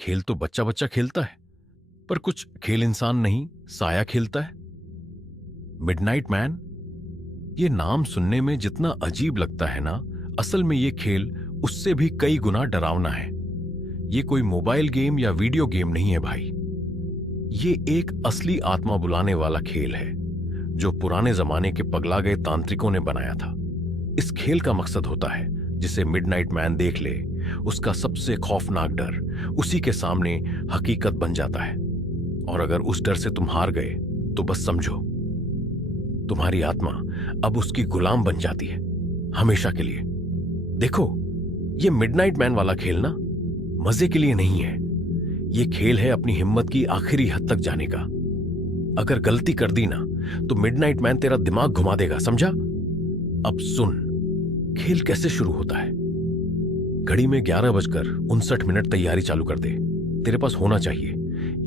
खेल तो बच्चा बच्चा खेलता है, पर कुछ खेल इंसान नहीं, साया खेलता है। मिडनाइट मैन, ये नाम सुनने में जितना अजीब लगता है ना, असल में ये खेल उससे भी कई गुना डरावना है। ये कोई मोबाइल गेम या वीडियो गेम नहीं है भाई। ये एक असली आत्मा बुलाने वाला खेल है जो पुराने जमाने के पगला गए तांत्रिकों ने बनाया था। इस खेल का मकसद होता है जिसे मिडनाइट मैन देख ले, उसका सबसे खौफनाक डर उसी के सामने हकीकत बन जाता है। और अगर उस डर से तुम हार गए तो बस समझो, तुम्हारी आत्मा अब उसकी गुलाम बन जाती है, हमेशा के लिए। देखो, ये मिडनाइट मैन वाला खेल ना मजे के लिए नहीं है। ये खेल है अपनी हिम्मत की आखिरी हद तक जाने का। अगर गलती कर दी ना तो मिडनाइट मैन तेरा दिमाग घुमा देगा, समझा? अब सुन, खेल कैसे शुरू होता है। घड़ी में 11:59 तैयारी चालू कर दे। तेरे पास होना चाहिए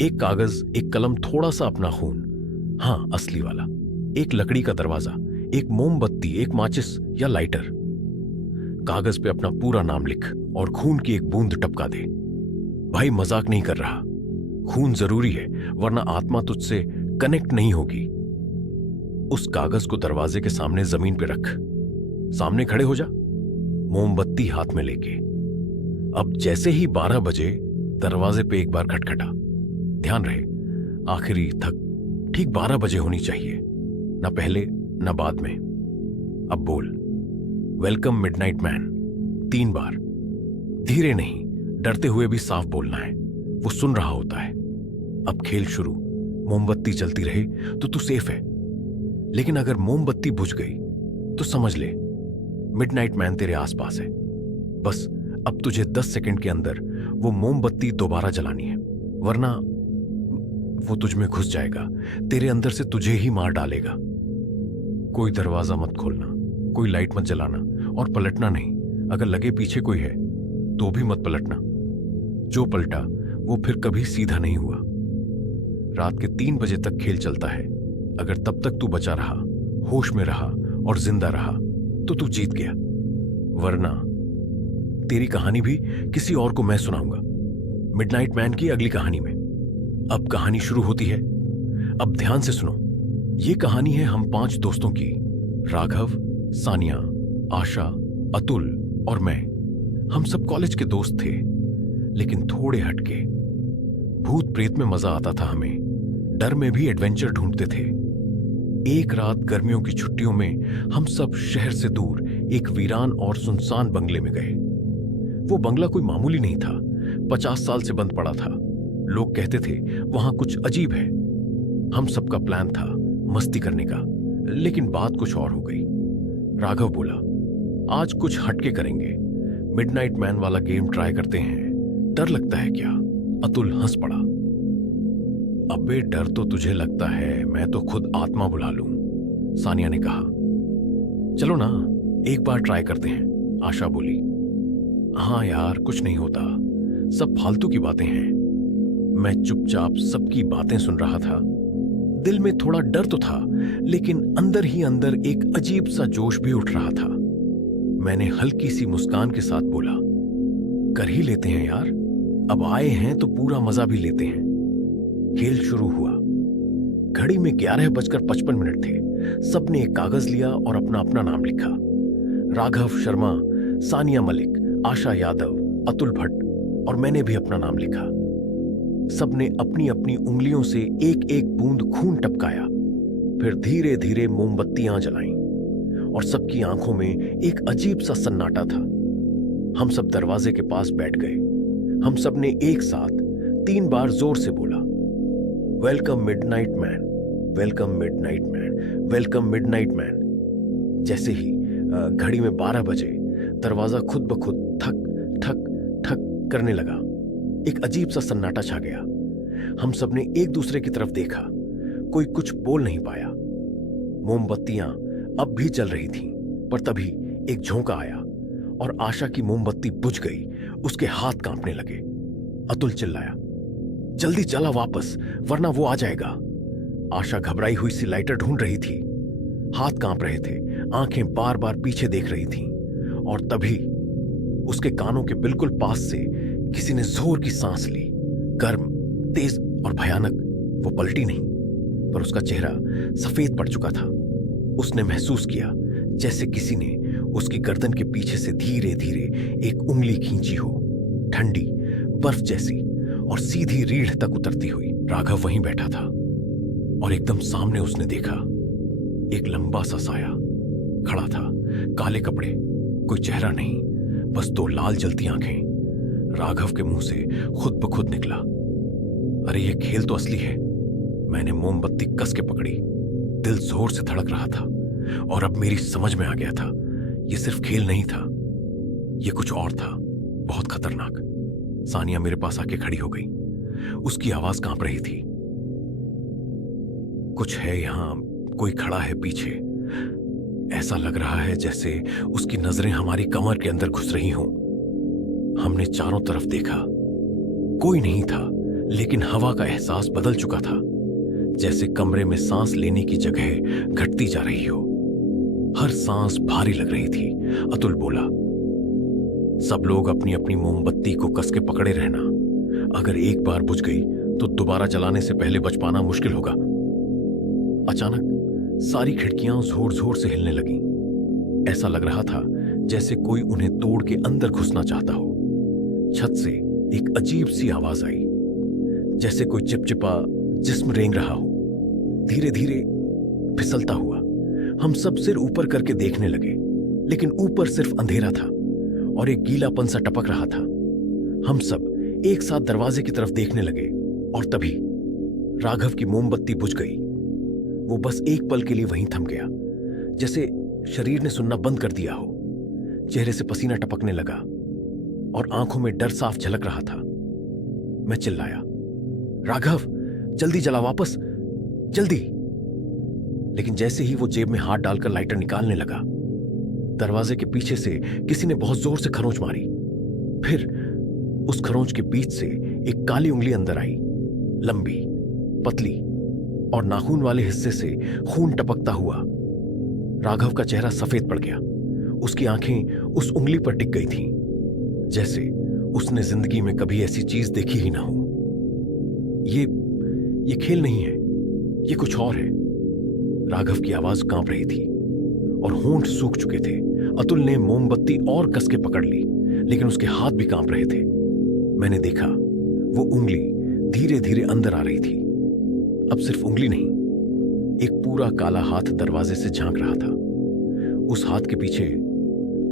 एक कागज, एक कलम, थोड़ा सा अपना खून, हाँ असली वाला, एक लकड़ी का दरवाजा, एक मोमबत्ती, एक माचिस या लाइटर। कागज पे अपना पूरा नाम लिख और खून की एक बूंद टपका दे। भाई मजाक नहीं कर रहा, खून जरूरी है, वरना आत्मा तुझसे कनेक्ट नहीं होगी। उस कागज को दरवाजे के सामने जमीन पे रख, सामने खड़े हो जा, मोमबत्ती हाथ में लेके। अब जैसे ही 12 बजे दरवाजे पे एक बार खटखटा। ध्यान रहे आखिरी तक ठीक 12 बजे होनी चाहिए, ना पहले ना बाद में। अब बोल, वेलकम मिडनाइट मैन 3 बार। धीरे नहीं, डरते हुए भी साफ बोलना है, वो सुन रहा होता है। अब खेल शुरू। मोमबत्ती जलती रहे तो तू सेफ है, लेकिन अगर मोमबत्ती बुझ गई तो समझ ले मिडनाइट मैन तेरे आसपास है। बस अब तुझे 10 सेकंड के अंदर वो मोमबत्ती दोबारा जलानी है, वरना वो तुझ में घुस जाएगा, तेरे अंदर से तुझे ही मार डालेगा। कोई दरवाजा मत खोलना, कोई लाइट मत जलाना और पलटना नहीं। अगर लगे पीछे कोई है तो भी मत पलटना। जो पलटा वो फिर कभी सीधा नहीं हुआ। रात के 3 बजे तक खेल चलता है। अगर तब तक तू बचा रहा, होश में रहा और जिंदा रहा तो तू जीत गया, वरना तेरी कहानी भी किसी और को मैं सुनाऊंगा, मिडनाइट मैन की अगली कहानी में। अब कहानी शुरू होती है। अब ध्यान से सुनो। ये कहानी है हम 5 दोस्तों की, राघव, सानिया, आशा, अतुल और मैं। हम सब कॉलेज के दोस्त थे, लेकिन थोड़े हटके। भूत प्रेत में मजा आता था हमें, डर में भी एडवेंचर ढूंढते थे। एक रात गर्मियों की छुट्टियों में हम सब शहर से दूर एक वीरान और सुनसान बंगले में गए। वो बंगला कोई मामूली नहीं था, 50 साल से बंद पड़ा था। लोग कहते थे वहां कुछ अजीब है। हम सबका प्लान था मस्ती करने का, लेकिन बात कुछ और हो गई। राघव बोला, आज कुछ हटके करेंगे, मिडनाइट मैन वाला गेम ट्राई करते हैं। डर लगता है क्या? अतुल हंस पड़ा। अबे डर तो तुझे लगता है, मैं तो खुद आत्मा बुला लूं, सानिया ने कहा। चलो ना एक बार ट्राई करते हैं, आशा बोली। हाँ यार, कुछ नहीं होता, सब फालतू की बातें हैं। मैं चुपचाप सबकी बातें सुन रहा था। दिल में थोड़ा डर तो था, लेकिन अंदर ही अंदर एक अजीब सा जोश भी उठ रहा था। मैंने हल्की सी मुस्कान के साथ बोला, कर ही लेते हैं यार, अब आए हैं तो पूरा मजा भी लेते हैं। खेल शुरू हुआ। घड़ी में 11:55 थे। सबने एक कागज लिया और अपना अपना नाम लिखा। राघव शर्मा, सानिया मलिक, आशा यादव, अतुल भट्ट और मैंने भी अपना नाम लिखा। सबने अपनी अपनी उंगलियों से एक एक बूंद खून टपकाया, फिर धीरे धीरे मोमबत्तियां जलाईं और सबकी आंखों में एक अजीब सा सन्नाटा था। हम सब दरवाजे के पास बैठ गए। हम सब ने एक साथ 3 बार जोर से बोला, welcome midnight man, welcome midnight man, welcome midnight man. जैसे ही घड़ी में 12 बजे दरवाजा खुद ब खुद ठक ठक ठक करने लगा। एक अजीब सा सन्नाटा छा गया। हम सब ने एक दूसरे की तरफ देखा, कोई कुछ बोल नहीं पाया। मोमबत्तियां अब भी जल रही थीं, पर तभी एक झोंका आया और आशा की मोमबत्ती बुझ गई। उसके हाथ कांपने लगे। अतुल चिल्लाया, जल्दी चला वापस, वरना वो आ जाएगा। आशा घबराई हुई सी लाइटर ढूंढ रही थी। हाथ कांप रहे थे, आंखें बार बार पीछे देख रही थीं। और तभी उसके कानों के बिल्कुल पास से किसी ने जोर की सांस ली। गर्म, तेज और भयानक। वो पलटी नहीं, पर उसका चेहरा सफेद पड़ चुका था। उसने महसूस किया जैसे किसी ने उसकी गर्दन के पीछे से धीरे धीरे एक उंगली खींची हो, ठंडी बर्फ जैसी और सीधी रीढ़ तक उतरती हुई। राघव वहीं बैठा था और एकदम सामने उसने देखा एक लंबा सा साया खड़ा था, काले कपड़े, कोई चेहरा नहीं, बस दो लाल जलती आंखें। राघव के मुंह से खुद ब खुद निकला, अरे ये खेल तो असली है। मैंने मोमबत्ती कस के पकड़ी, दिल जोर से धड़क रहा था और अब मेरी समझ में आ गया था ये सिर्फ खेल नहीं था, ये कुछ और था, बहुत खतरनाक। सानिया मेरे पास आके खड़ी हो गई, उसकी आवाज कांप रही थी। कुछ है यहां, कोई खड़ा है पीछे। ऐसा लग रहा है जैसे उसकी नजरें हमारी कमर के अंदर घुस रही हों। हमने चारों तरफ देखा, कोई नहीं था, लेकिन हवा का एहसास बदल चुका था, जैसे कमरे में सांस लेने की जगह घटती जा रही हो। हर सांस भारी लग रही थी। अतुल बोला, सब लोग अपनी अपनी मोमबत्ती को कस के पकड़े रहना। अगर एक बार बुझ गई तो दोबारा जलाने से पहले बच पाना मुश्किल होगा। अचानक सारी खिड़कियां जोर जोर से हिलने लगीं। ऐसा लग रहा था जैसे कोई उन्हें तोड़ के अंदर घुसना चाहता हो। छत से एक अजीब सी आवाज आई, जैसे कोई चिपचिपा जिस्म रेंग रहा हो, धीरे धीरे फिसलता हुआ। हम सब सिर ऊपर करके देखने लगे, लेकिन ऊपर सिर्फ अंधेरा था और एक गीलापन सा टपक रहा था। हम सब एक साथ दरवाजे की तरफ देखने लगे और तभी राघव की मोमबत्ती बुझ गई। वो बस एक पल के लिए वहीं थम गया, जैसे शरीर ने सुनना बंद कर दिया हो। चेहरे से पसीना टपकने लगा और आंखों में डर साफ झलक रहा था। मैं चिल्लाया, राघव जल्दी जला वापस, जल्दी। लेकिन जैसे ही वो जेब में हाथ डालकर लाइटर निकालने लगा, दरवाजे के पीछे से किसी ने बहुत जोर से खरोंच मारी। फिर उस खरोंच के बीच से एक काली उंगली अंदर आई, लंबी, पतली और नाखून वाले हिस्से से खून टपकता हुआ। राघव का चेहरा सफेद पड़ गया, उसकी आंखें उस उंगली पर टिक गई थीं, जैसे उसने जिंदगी में कभी ऐसी चीज देखी ही ना हो। ये खेल नहीं है, ये कुछ और है। राघव की आवाज कांप रही थी और होंठ सूख चुके थे। अतुल ने मोमबत्ती और कस के पकड़ ली, लेकिन उसके हाथ भी कांप रहे थे। मैंने देखा वो उंगली धीरे धीरे अंदर आ रही थी। अब सिर्फ उंगली नहीं, एक पूरा काला हाथ दरवाजे से झांक रहा था। उस हाथ के पीछे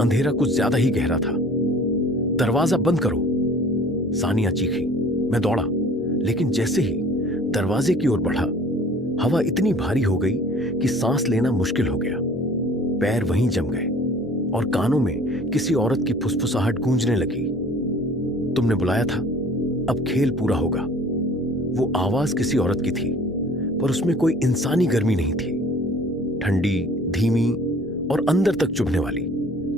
अंधेरा कुछ ज्यादा ही गहरा था। दरवाजा बंद करो, सानिया चीखी। मैं दौड़ा, लेकिन जैसे ही दरवाजे की ओर बढ़ा, हवा इतनी भारी हो गई कि सांस लेना मुश्किल हो गया। पैर वहीं जम गए और कानों में किसी औरत की फुसफुसाहट गूंजने लगी। तुमने बुलाया था, अब खेल पूरा होगा। वो आवाज किसी औरत की थी, पर उसमें कोई इंसानी गर्मी नहीं थी। ठंडी, धीमी और अंदर तक चुभने वाली।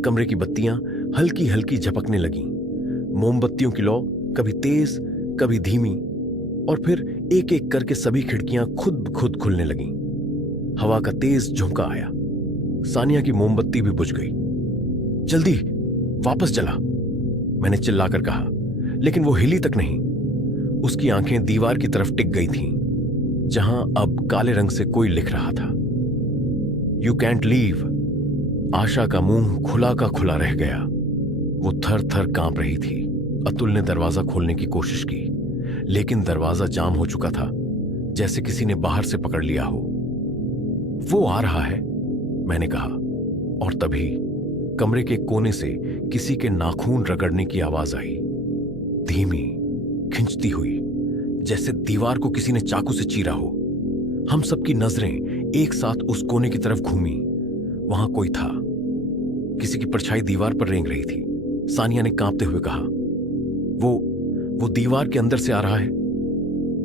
कमरे की बत्तियां हल्की हल्की झपकने लगीं। मोमबत्तियों की लौ कभी तेज, कभी धीमी, और फिर एक एक करके सभी खिड़कियां खुद ब खुद खुलने लगीं। हवा का तेज झोंका आया। सानिया की मोमबत्ती भी बुझ गई। जल्दी वापस चला, मैंने चिल्लाकर कहा, लेकिन वो हिली तक नहीं। उसकी आंखें दीवार की तरफ टिक गई थीं, जहां अब काले रंग से कोई लिख रहा था, यू कैंट लीव। आशा का मुंह खुला का खुला रह गया। वो थर थर कांप रही थी। अतुल ने दरवाजा खोलने की कोशिश की, लेकिन दरवाजा जाम हो चुका था, जैसे किसी ने बाहर से पकड़ लिया हो। वो आ रहा है, मैंने कहा, और तभी कमरे के कोने से किसी के नाखून रगड़ने की आवाज आई, धीमी, खिंचती हुई, जैसे दीवार को किसी ने चाकू से चीरा हो। हम सबकी नजरें एक साथ उस कोने की तरफ घूमी। वहां कोई था, किसी की परछाई दीवार पर रेंग रही थी। सानिया ने कांपते हुए कहा, वो दीवार के अंदर से आ रहा है।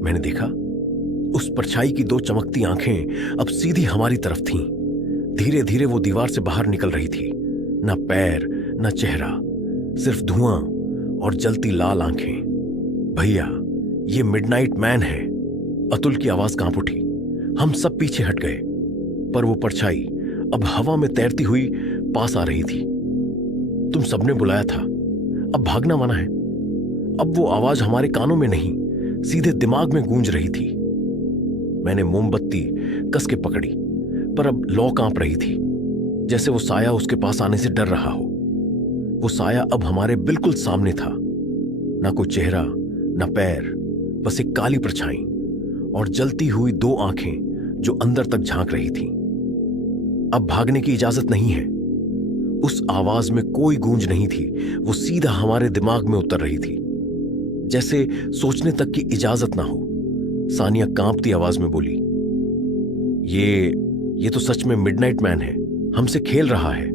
मैंने देखा, उस परछाई की दो चमकती आंखें अब सीधी हमारी तरफ थीं। धीरे धीरे वो दीवार से बाहर निकल रही थी। ना पैर, ना चेहरा, सिर्फ धुआं और जलती लाल आंखें। भैया, ये मिडनाइट मैन है। अतुल की आवाज कांप उठी। हम सब पीछे हट गए, पर वो परछाई अब हवा में तैरती हुई पास आ रही थी। तुम सबने बुलाया था, अब भागना मना है। अब वो आवाज हमारे कानों में नहीं, सीधे दिमाग में गूंज रही थी। मैंने मोमबत्ती कस के पकड़ी, पर अब लौ कांप रही थी, जैसे वो साया उसके पास आने से डर रहा हो। वो साया अब हमारे बिल्कुल सामने था। ना कोई चेहरा, ना पैर, बस एक काली परछाई और जलती हुई 2 आंखें जो अंदर तक झांक रही थीं। अब भागने की इजाजत नहीं है। उस आवाज में कोई गूंज नहीं थी। वो सीधा हमारे दिमाग में उतर रही थी, जैसे सोचने तक की इजाजत ना हो। सानिया कांपती आवाज में बोली, ये तो सच में मिडनाइट मैन है, हमसे खेल रहा है।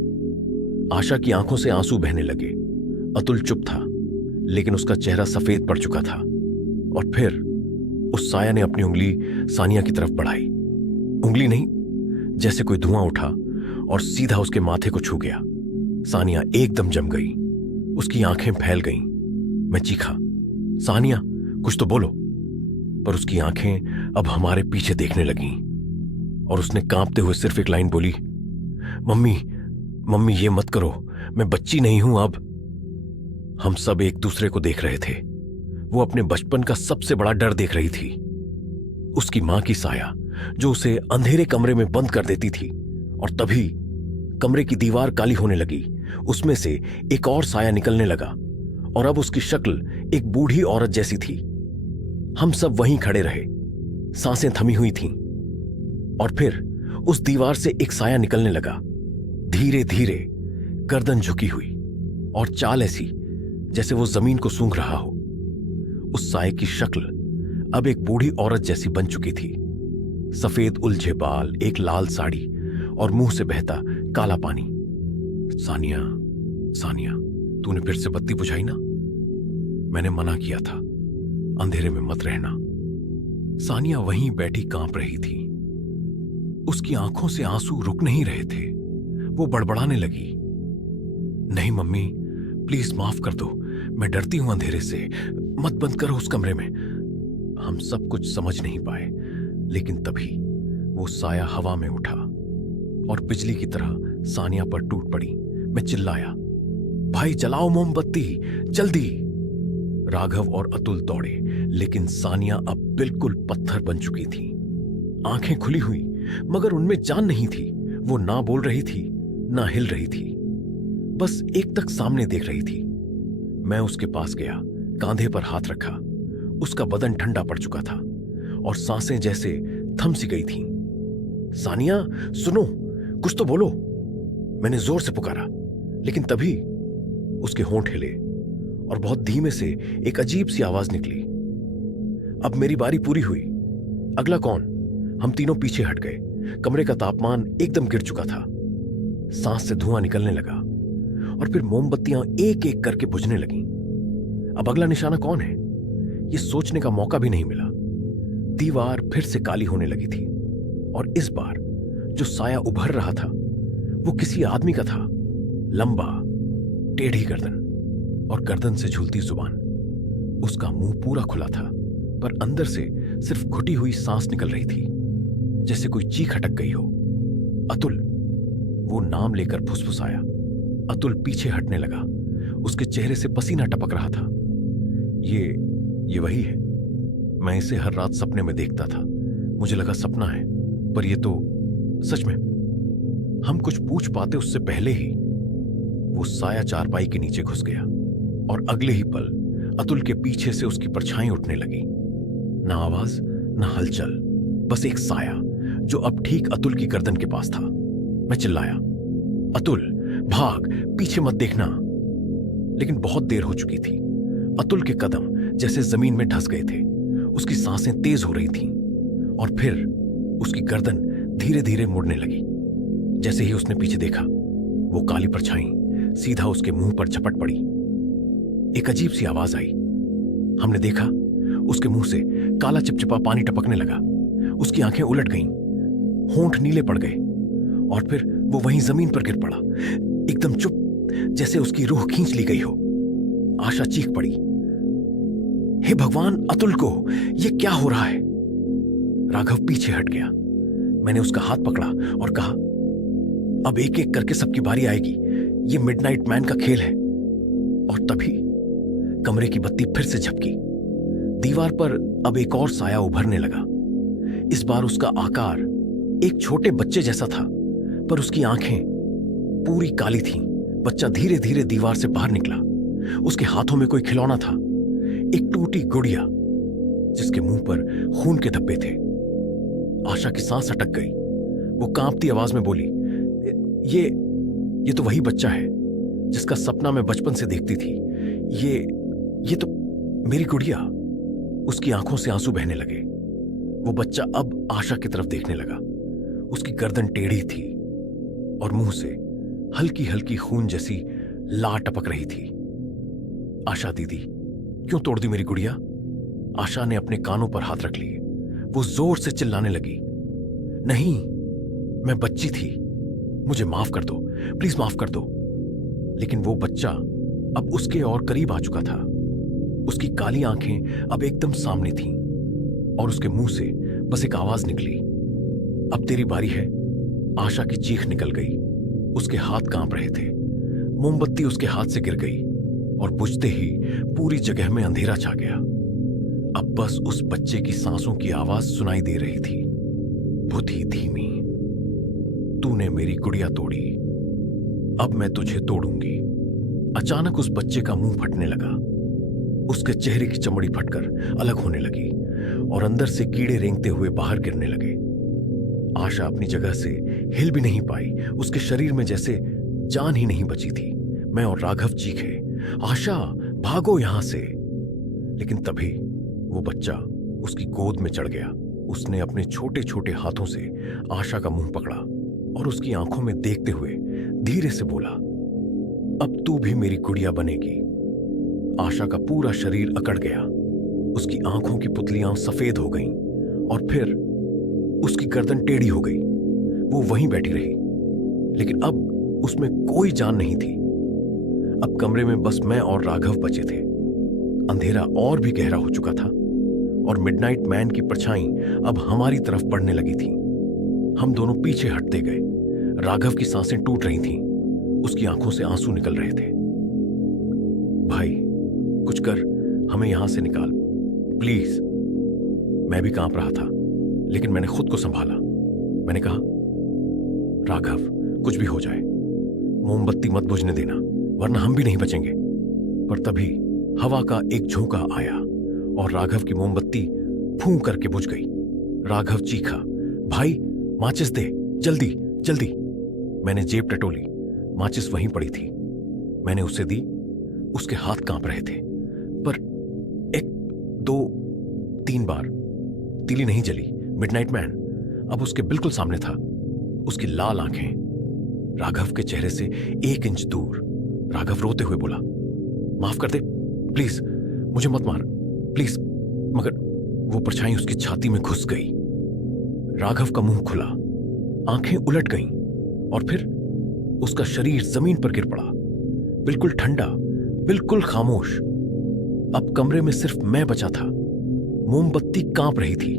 आशा की आंखों से आंसू बहने लगे। अतुल चुप था, लेकिन उसका चेहरा सफेद पड़ चुका था। और फिर उस साया ने अपनी उंगली सानिया की तरफ बढ़ाई। उंगली नहीं, जैसे कोई धुआं उठा और सीधा उसके माथे को छू गया। सानिया एकदम जम गई, उसकी आंखें फैल गईं। मैं चीखा, सानिया कुछ तो बोलो। पर उसकी आंखें अब हमारे पीछे देखने लगीं और उसने कांपते हुए सिर्फ एक लाइन बोली, मम्मी मम्मी ये मत करो, मैं बच्ची नहीं हूं अब। हम सब एक दूसरे को देख रहे थे। वो अपने बचपन का सबसे बड़ा डर देख रही थी। उसकी मां की साया जो उसे अंधेरे कमरे में बंद कर देती थी। और तभी कमरे की दीवार काली होने लगी। उसमें से एक और साया निकलने लगा और अब उसकी शक्ल एक बूढ़ी औरत जैसी थी। हम सब वहीं खड़े रहे, सांसें थमी हुई थीं। और फिर उस दीवार से एक साया निकलने लगा, धीरे धीरे, गर्दन झुकी हुई और चाल ऐसी जैसे वो जमीन को सूंघ रहा हो। उस साये की शक्ल अब एक बूढ़ी औरत जैसी बन चुकी थी। सफेद उलझे बाल, एक लाल साड़ी और मुंह से बहता काला पानी। सानिया सानिया तूने फिर से बत्ती बुझाई ना? मैंने मना किया था, अंधेरे में मत रहना। सानिया वहीं बैठी कांप रही थी। उसकी आंखों से आंसू रुक नहीं रहे थे। वो बड़बड़ाने लगी, नहीं मम्मी प्लीज माफ कर दो, मैं डरती हूं अंधेरे से, मत बंद करो उस कमरे में। हम सब कुछ समझ नहीं पाए, लेकिन तभी वो साया हवा में उठा और बिजली की तरह सानिया पर टूट पड़ी। मैं चिल्लाया, भाई जलाओ मोमबत्ती जल्दी। राघव और अतुल दौड़े, लेकिन सानिया अब बिल्कुल पत्थर बन चुकी थी। आंखें खुली हुई, मगर उनमें जान नहीं थी। वो ना बोल रही थी, ना हिल रही थी, बस एक तक सामने देख रही थी। मैं उसके पास गया, कांधे पर हाथ रखा। उसका बदन ठंडा पड़ चुका था और सांसें जैसे थम सी गई थीं। सानिया सुनो, कुछ तो बोलो, मैंने जोर से पुकारा। लेकिन तभी उसके होंठ हिले और बहुत धीमे से एक अजीब सी आवाज निकली। अब मेरी बारी पूरी हुई। अगला कौन? हम तीनों पीछे हट गए। कमरे का तापमान एकदम गिर चुका था। सांस से धुआं निकलने लगा और फिर मोमबत्तियां एक एक करके बुझने लगीं। अब अगला निशाना कौन है, यह सोचने का मौका भी नहीं मिला। दीवार फिर से काली होने लगी थी और इस बार जो साया उभर रहा था वो किसी आदमी का था। लंबा, टेढ़ी गर्दन और गर्दन से झूलती जुबान। उसका मुंह पूरा खुला था, पर अंदर से सिर्फ घुटी हुई सांस निकल रही थी, जैसे कोई चीख अटक गई हो। अतुल, वो नाम लेकर फुसफुसाया। अतुल पीछे हटने लगा। उसके चेहरे से पसीना टपक रहा था। ये वही है। मैं इसे हर रात सपने में देखता था। मुझे लगा सपना है, पर ये तो सच में। हम कुछ पूछ पाते उससे पहले ही वो साया चारपाई के नीचे घुस गया और अगले ही पल अतुल के पीछे से उसकी परछाई उठने लगी। ना आवाज, ना हलचल, बस एक साया जो अब ठीक अतुल की गर्दन के पास था। मैं चिल्लाया, अतुल भाग, पीछे मत देखना। लेकिन बहुत देर हो चुकी थी। अतुल के कदम जैसे जमीन में धंस गए थे। उसकी सांसें तेज हो रही थीं और फिर उसकी गर्दन धीरे धीरे मुड़ने लगी। जैसे ही उसने पीछे देखा, वो काली परछाई सीधा उसके मुंह पर झपट पड़ी। एक अजीब सी आवाज आई। हमने देखा उसके मुंह से काला चिपचिपा पानी टपकने लगा। उसकी आंखें उलट गईं, होंठ नीले पड़ गए और फिर वो वहीं जमीन पर गिर पड़ा, एकदम चुप, जैसे उसकी रूह खींच ली गई हो। आशा चीख पड़ी, हे भगवान, अतुल को ये क्या हो रहा है? राघव पीछे हट गया। मैंने उसका हाथ पकड़ा और कहा, अब एक एक करके सबकी बारी आएगी। ये मिडनाइट मैन का खेल है। और तभी कमरे की बत्ती फिर से झपकी। दीवार पर अब एक और साया उभरने लगा। इस बार उसका आकार एक छोटे बच्चे जैसा था, पर उसकी आंखें पूरी काली थीं। बच्चा धीरे धीरे दीवार से बाहर निकला। उसके हाथों में कोई खिलौना था, एक टूटी गुड़िया जिसके मुंह पर खून के धब्बे थे। आशा की सांस अटक गई। वो कांपती आवाज में बोली, ये तो वही बच्चा है जिसका सपना मैं बचपन से देखती थी। ये तो मेरी गुड़िया। उसकी आंखों से आंसू बहने लगे। वो बच्चा अब आशा की तरफ देखने लगा। उसकी गर्दन टेढ़ी थी और मुंह से हल्की हल्की खून जैसी ला टपक रही थी। आशा दीदी, क्यों तोड़ दी मेरी गुड़िया? आशा ने अपने कानों पर हाथ रख लिए। वो जोर से चिल्लाने लगी, नहीं, मैं बच्ची थी, मुझे माफ कर दो, प्लीज माफ कर दो। लेकिन वो बच्चा अब उसके और करीब आ चुका था। उसकी काली आंखें अब एकदम सामने थीं और उसके मुंह से बस एक आवाज निकली, अब तेरी बारी है। आशा की चीख निकल गई। उसके हाथ कांप रहे थे। मोमबत्ती उसके हाथ से गिर गई और बुझते ही पूरी जगह में अंधेरा छा गया। अब बस उस बच्चे की सांसों की आवाज सुनाई दे रही थी, बुद्धि धीमी, तूने मेरी गुड़िया तोड़ी, अब मैं तुझे तोड़ूंगी। अचानक उस बच्चे का मुंह फटने लगा। उसके चेहरे की चमड़ी फटकर अलग होने लगी और अंदर से कीड़े रेंगते हुए बाहर गिरने लगे। आशा अपनी जगह से हिल भी नहीं पाई। उसके शरीर में जैसे जान ही नहीं बची थी। मैं और राघव चीखे, आशा भागो यहां से। लेकिन तभी वो बच्चा उसकी गोद में चढ़ गया। उसने अपने छोटे छोटे हाथों से आशा का मुंह पकड़ा और उसकी आंखों में देखते हुए धीरे से बोला, अब तू भी मेरी गुड़िया बनेगी। आशा का पूरा शरीर अकड़ गया। उसकी आंखों की पुतलियां सफेद हो गईं और फिर उसकी गर्दन टेढ़ी हो गई। वो वहीं बैठी रही, लेकिन अब उसमें कोई जान नहीं थी। अब कमरे में बस मैं और राघव बचे थे। अंधेरा और भी गहरा हो चुका था और मिडनाइट मैन की परछाई अब हमारी तरफ बढ़ने लगी थी। हम दोनों पीछे हटते गए। राघव की सांसें टूट रही थीं। उसकी आंखों से आंसू निकल रहे थे। भाई, कुछ कर, हमें यहां से निकाल, प्लीज। मैं भी कांप रहा था, लेकिन मैंने खुद को संभाला। मैंने कहा, राघव, कुछ भी हो जाए, मोमबत्ती मत बुझने देना, वरना हम भी नहीं बचेंगे। पर तभी हवा का एक झोंका आया और राघव की मोमबत्ती फूं करके बुझ गई। राघव चीखा, भाई माचिस दे, जल्दी जल्दी। मैंने जेब टटोली। माचिस वहीं पड़ी थी। मैंने उसे दी। उसके हाथ कांप रहे थे, पर 1, 2, 3 बार तीली नहीं जली। मिडनाइट मैन अब उसके बिल्कुल सामने था। उसकी लाल आंखें राघव के चेहरे से 1 इंच दूर। राघव रोते हुए बोला, माफ कर दे प्लीज, मुझे मत मार प्लीज। मगर वो परछाई उसकी छाती में घुस गई। राघव का मुंह खुला, आंखें उलट गईं और फिर उसका शरीर जमीन पर गिर पड़ा, बिल्कुल ठंडा, बिल्कुल खामोश। अब कमरे में सिर्फ मैं बचा था। मोमबत्ती कांप रही थी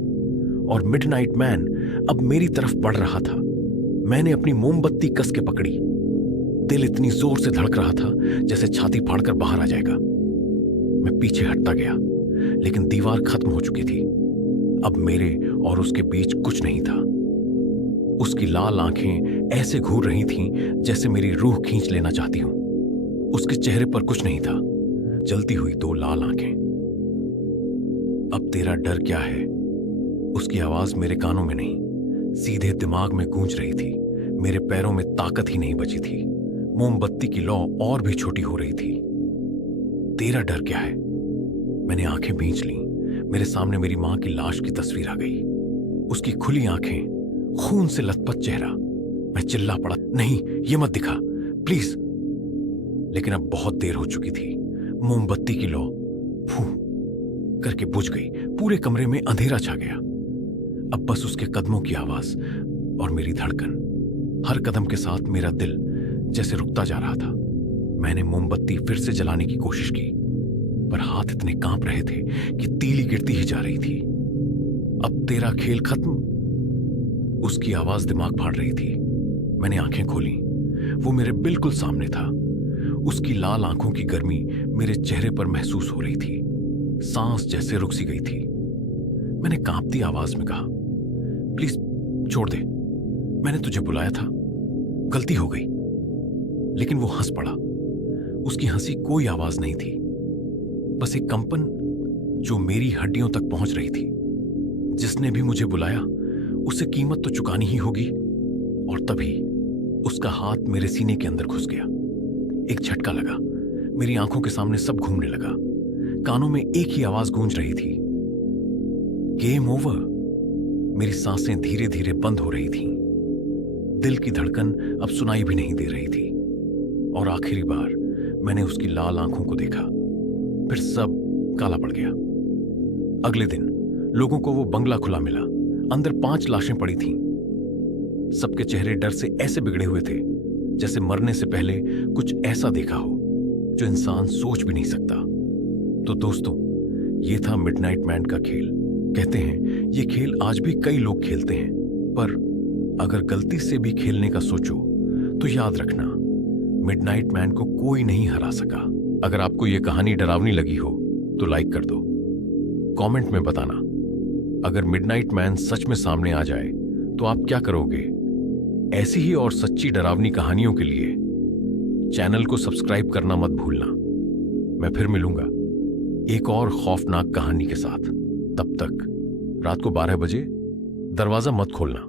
और मिडनाइट मैन अब मेरी तरफ बढ़ रहा था। मैंने अपनी मोमबत्ती कस के पकड़ी। दिल इतनी जोर से धड़क रहा था जैसे छाती फाड़कर बाहर आ जाएगा। मैं पीछे हटता गया, लेकिन दीवार खत्म हो चुकी थी। अब मेरे और उसके बीच कुछ नहीं था। उसकी लाल आंखें ऐसे घूर रही थीं जैसे मेरी रूह खींच लेना चाहती हूं। उसके चेहरे पर कुछ नहीं था, जलती हुई 2 लाल आंखें। अब तेरा डर क्या है? उसकी आवाज मेरे कानों में नहीं, सीधे दिमाग में गूंज रही थी। मेरे पैरों में ताकत ही नहीं बची थी। मोमबत्ती की लौ और भी छोटी हो रही थी। तेरा डर क्या है? मैंने आंखें भींच ली। मेरे सामने मेरी मां की लाश की तस्वीर आ गई। उसकी खुली आंखें, खून से लथपथ चेहरा। मैं चिल्ला पड़ा, नहीं, ये मत दिखा प्लीज। लेकिन अब बहुत देर हो चुकी थी। मोमबत्ती की लौ फू करके बुझ गई। पूरे कमरे में अंधेरा छा गया। अब बस उसके कदमों की आवाज और मेरी धड़कन। हर कदम के साथ मेरा दिल जैसे रुकता जा रहा था। मैंने मोमबत्ती फिर से जलाने की कोशिश की, पर हाथ इतने कांप रहे थे कि तीली गिरती ही जा रही थी। अब तेरा खेल खत्म? उसकी आवाज दिमाग फाड़ रही थी। मैंने आंखें खोली। वो मेरे बिल्कुल सामने था। उसकी लाल आंखों की गर्मी मेरे चेहरे पर महसूस हो रही थी। सांस जैसे रुक सी गई थी। मैंने कांपती आवाज में कहा, प्लीज छोड़ दे, मैंने तुझे बुलाया था, गलती हो गई। लेकिन वो हंस पड़ा। उसकी हंसी कोई आवाज नहीं थी, बस एक कंपन जो मेरी हड्डियों तक पहुंच रही थी। जिसने भी मुझे बुलाया उसे कीमत तो चुकानी ही होगी। और तभी उसका हाथ मेरे सीने के अंदर घुस गया। एक झटका लगा, मेरी आंखों के सामने सब घूमने लगा। कानों में एक ही आवाज गूंज रही थी, गेम ओवर। मेरी सांसें धीरे धीरे बंद हो रही थीं। दिल की धड़कन अब सुनाई भी नहीं दे रही थी। और आखिरी बार मैंने उसकी लाल आंखों को देखा, फिर सब काला पड़ गया। अगले दिन लोगों को वो बंगला खुला मिला। अंदर 5 लाशें पड़ी थीं। सबके चेहरे डर से ऐसे बिगड़े हुए थे जैसे मरने से पहले कुछ ऐसा देखा हो जो इंसान सोच भी नहीं सकता। तो दोस्तों, ये था मिडनाइट मैन का खेल। कहते हैं ये खेल आज भी कई लोग खेलते हैं, पर अगर गलती से भी खेलने का सोचो तो याद रखना, मिडनाइट मैन को कोई नहीं हरा सका। अगर आपको ये कहानी डरावनी लगी हो तो लाइक कर दो। कमेंट में बताना, अगर मिडनाइट मैन सच में सामने आ जाए तो आप क्या करोगे। ऐसी ही और सच्ची डरावनी कहानियों के लिए चैनल को सब्सक्राइब करना मत भूलना। मैं फिर मिलूंगा एक और खौफनाक कहानी के साथ। तब तक रात को 12 बजे दरवाजा मत खोलना।